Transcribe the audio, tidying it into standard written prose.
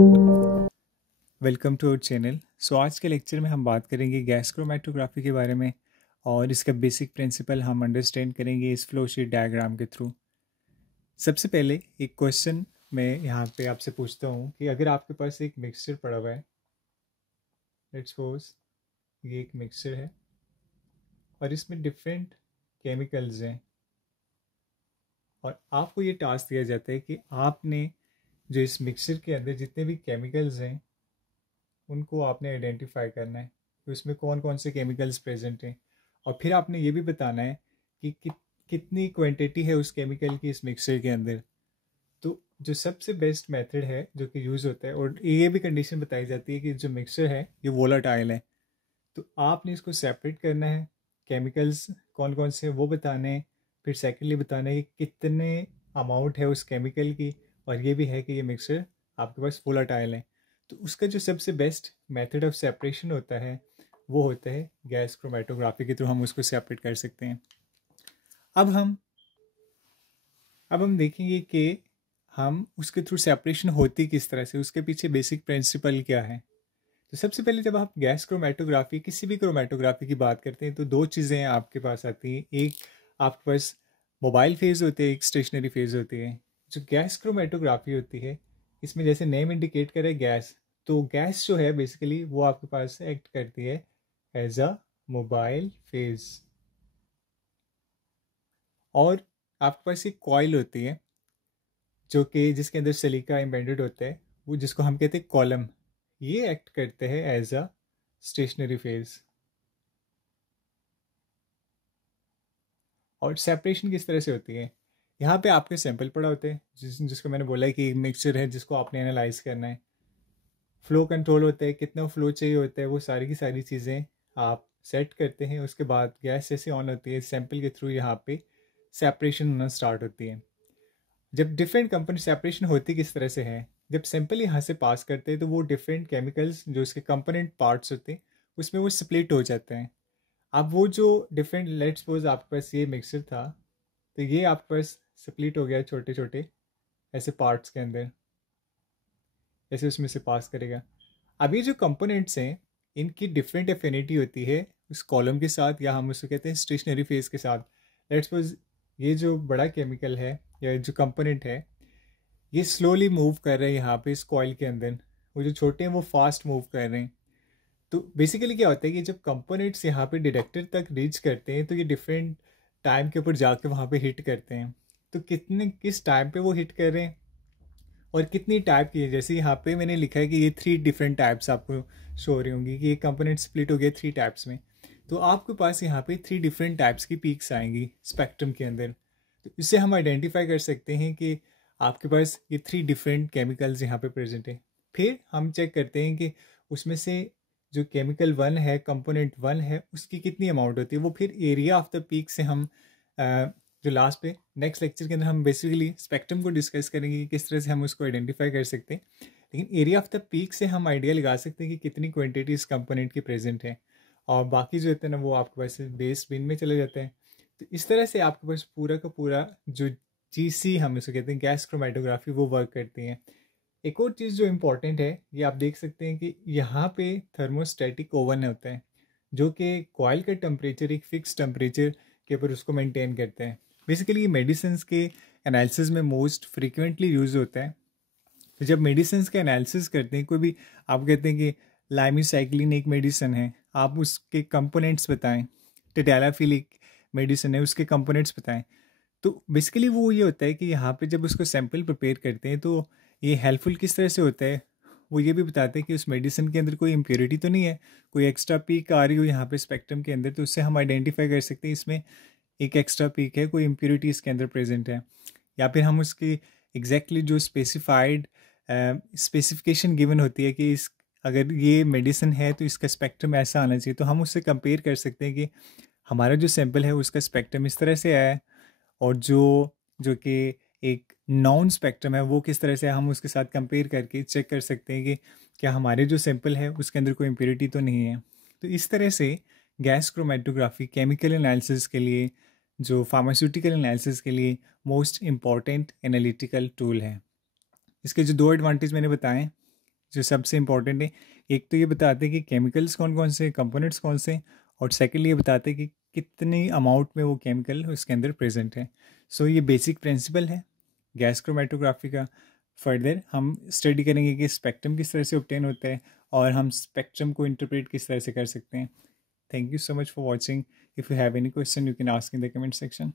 Welcome to our channel. आज के lecture में हम बात करेंगे गैस क्रोमेटोग्राफी के बारे में और इसका बेसिक प्रिंसिपल हम अंडरस्टैंड करेंगे इस फ्लो शीट डायग्राम के थ्रू। सबसे पहले एक क्वेश्चन मैं यहाँ पे आपसे पूछता हूँ कि अगर आपके पास एक मिक्सचर पड़ा हुआ है, लेट्स सपोज ये एक मिक्सचर है और इसमें डिफरेंट केमिकल्स हैं और आपको ये टास्क दिया जाता है कि आपने जो इस मिक्सचर के अंदर जितने भी केमिकल्स हैं उनको आपने आइडेंटिफाई करना है कि उसमें कौन कौन से केमिकल्स प्रेजेंट हैं और फिर आपने ये भी बताना है कि कितनी क्वांटिटी है उस केमिकल की इस मिक्सचर के अंदर। तो जो सबसे बेस्ट मेथड है जो कि यूज़ होता है, और ये भी कंडीशन बताई जाती है कि जो मिक्सचर है ये वोलाटाइल है, तो आपने इसको सेपरेट करना है। केमिकल्स कौन कौन से वो बताने हैं, फिर सेकेंडली बताना है कि कितने अमाउंट है उस केमिकल की, और ये भी है कि ये मिक्सचर आपके पास वोलाटाइल है। तो उसका जो सबसे बेस्ट मेथड ऑफ सेपरेशन होता है वो होता है गैस क्रोमेटोग्राफी के थ्रू हम उसको सेपरेट कर सकते हैं। अब हम देखेंगे कि हम उसके थ्रू सेपरेशन होती किस तरह से, उसके पीछे बेसिक प्रिंसिपल क्या है। तो सबसे पहले जब आप गैस क्रोमेटोग्राफी, किसी भी क्रोमेटोग्राफी की बात करते हैं तो दो चीज़ें आपके पास आती हैं। एक आपके पास मोबाइल फेज़ होते हैं, एक स्टेशनरी फेज़ होती है। जो गैस क्रोमेटोग्राफी होती है इसमें जैसे नेम इंडिकेट करे गैस, तो गैस जो है बेसिकली वो आपके पास एक्ट करती है एज अ मोबाइल फेज़। और आपके पास एक कॉइल होती है जो कि जिसके अंदर सिलिका एम्बेडेड होता है, वो जिसको हम कहते हैं कॉलम, ये एक्ट करते हैं एज अ स्टेशनरी फेज़। और सेपरेशन किस तरह से होती है, यहाँ पे आपके सैंपल पड़ा होते हैं जिसको मैंने बोला है कि मिक्सचर है जिसको आपने एनालाइज करना है। फ्लो कंट्रोल होता है, कितना फ्लो चाहिए होता है, वो सारी की सारी चीज़ें आप सेट करते हैं। उसके बाद गैस जैसे ऑन होती है, सैंपल के थ्रू यहाँ पे सेपरेशन होना स्टार्ट होती है। जब डिफरेंट कंपोनेंट सेपरेशन होती किस तरह से है, जब सैंपल यहाँ से पास करते हैं तो वो डिफरेंट केमिकल्स जो उसके कंपोनेंट पार्ट्स होते हैं उसमें वो स्प्लिट हो जाते हैं। अब वो जो डिफरेंट, लेट्स सपोज आपके पास ये मिक्सर था तो ये आपके पास स्प्लिट हो गया छोटे छोटे ऐसे पार्ट्स के अंदर, ऐसे उसमें से पास करेगा। अब ये जो कंपोनेंट्स हैं इनकी डिफरेंट एफिनिटी होती है उस कॉलम के साथ, या हम उसको कहते हैं स्टेशनरी फेज के साथ। लेट्स सपोज ये जो बड़ा केमिकल है या जो कंपोनेंट है ये स्लोली मूव कर रहे हैं यहाँ पे इस कॉइल के अंदर, वो जो छोटे हैं वो फास्ट मूव कर रहे हैं। तो बेसिकली क्या होता है कि जब कंपोनेंट्स यहाँ पे डिटेक्टर तक रीच करते हैं तो ये डिफरेंट टाइम के ऊपर जाके वहाँ पे हिट करते हैं। तो किस टाइम पे वो हिट कर रहे हैं और कितनी टाइप की है, जैसे यहाँ पे मैंने लिखा है कि ये 3 डिफरेंट टाइप्स आपको शो हो रही होंगी कि ये कंपोनेंट स्प्लिट हो गया 3 टाइप्स में। तो आपके पास यहाँ पे 3 डिफरेंट टाइप्स की पीक्स आएंगी स्पेक्ट्रम के अंदर। तो इससे हम आइडेंटिफाई कर सकते हैं कि आपके पास ये 3 डिफरेंट केमिकल्स यहाँ पे प्रेजेंट है। फिर हम चेक करते हैं कि उसमें से जो केमिकल 1 है, कंपोनेंट 1 है, उसकी कितनी अमाउंट होती है। वो फिर एरिया ऑफ द पीक से हम जो लास्ट पे नेक्स्ट लेक्चर के अंदर हम बेसिकली स्पेक्ट्रम को डिस्कस करेंगे कि किस तरह से हम उसको आइडेंटिफाई कर सकते हैं, लेकिन एरिया ऑफ द पीक से हम आइडिया लगा सकते हैं कि कितनी क्वांटिटी इस कंपोनेंट की प्रेजेंट है। और बाकी जो होते हैं ना वो आपके पास बेस बिन में चले जाते हैं। तो इस तरह से आपके पास पूरा का पूरा जो GC हम इसे कहते हैं गैस क्रोमेटोग्राफी वो वर्क करती है। एक और चीज़ जो इम्पोर्टेंट है, ये आप देख सकते हैं कि यहाँ पे थर्मोस्टेटिक ओवन होता है जो कि कॉइल का टेम्परेचर एक फिक्स टेम्परेचर के ऊपर उसको मेंटेन करते हैं। बेसिकली ये मेडिसिन के एनालिसिस में मोस्ट फ्रिक्वेंटली यूज़ होता है। तो जब मेडिसिन का एनालिसिस करते हैं, कोई भी आप कहते हैं कि लाइमीसाइक्लिन एक मेडिसिन है, आप उसके कंपोनेंट्स बताएं, टेटालाफिल एक मेडिसिन है उसके कंपोनेंट्स बताएं। तो बेसिकली वो ये होता है कि यहाँ पे जब उसको सैंपल प्रिपेयर करते हैं तो ये हेल्पफुल किस तरह से होता है, वो ये भी बताते हैं कि उस मेडिसिन के अंदर कोई इम्प्योरिटी तो नहीं है, कोई एक्स्ट्रा पीक आ रही हो यहाँ पे स्पेक्ट्रम के अंदर, तो उससे हम आइडेंटिफाई कर सकते हैं इसमें एक एक्स्ट्रा पीक है, कोई इम्प्योरिटी इसके अंदर प्रेजेंट है। या फिर हम उसकी एग्जैक्टली जो स्पेसिफाइड स्पेसिफिकेशन गिवन होती है कि इस अगर ये मेडिसिन है तो इसका स्पेक्ट्रम ऐसा आना चाहिए, तो हम उससे कंपेयर कर सकते हैं कि हमारा जो सैंपल है उसका स्पेक्ट्रम इस तरह से आया है और जो जो कि एक नॉन स्पेक्ट्रम है वो किस तरह से, हम उसके साथ कंपेयर करके चेक कर सकते हैं कि क्या हमारे जो सैंपल है उसके अंदर कोई इम्प्योरिटी तो नहीं है। तो इस तरह से गैस क्रोमेटोग्राफी केमिकल एनालिसिस के लिए, जो फार्मास्यूटिकल एनालिसिस के लिए मोस्ट इम्पॉर्टेंट एनालिटिकल टूल है। इसके जो 2 एडवांटेज मैंने बताए, जो सबसे इम्पोर्टेंट है। एक तो ये बताते हैं कि केमिकल्स कौन कौन से, कंपोनेंट्स कौन से हैं, और सेकेंडली ये बताते हैं कि कितनी अमाउंट में वो केमिकल उसके अंदर प्रेजेंट है। सो ये बेसिक प्रिंसिपल है गैस क्रोमेटोग्राफी का। फर्दर हम स्टडी करेंगे कि स्पेक्ट्रम किस तरह से ऑब्टेन होता है और हम स्पेक्ट्रम को इंटरप्रेट किस तरह से कर सकते हैं। Thank you so much for watching. If you have any question you can ask in the comment section.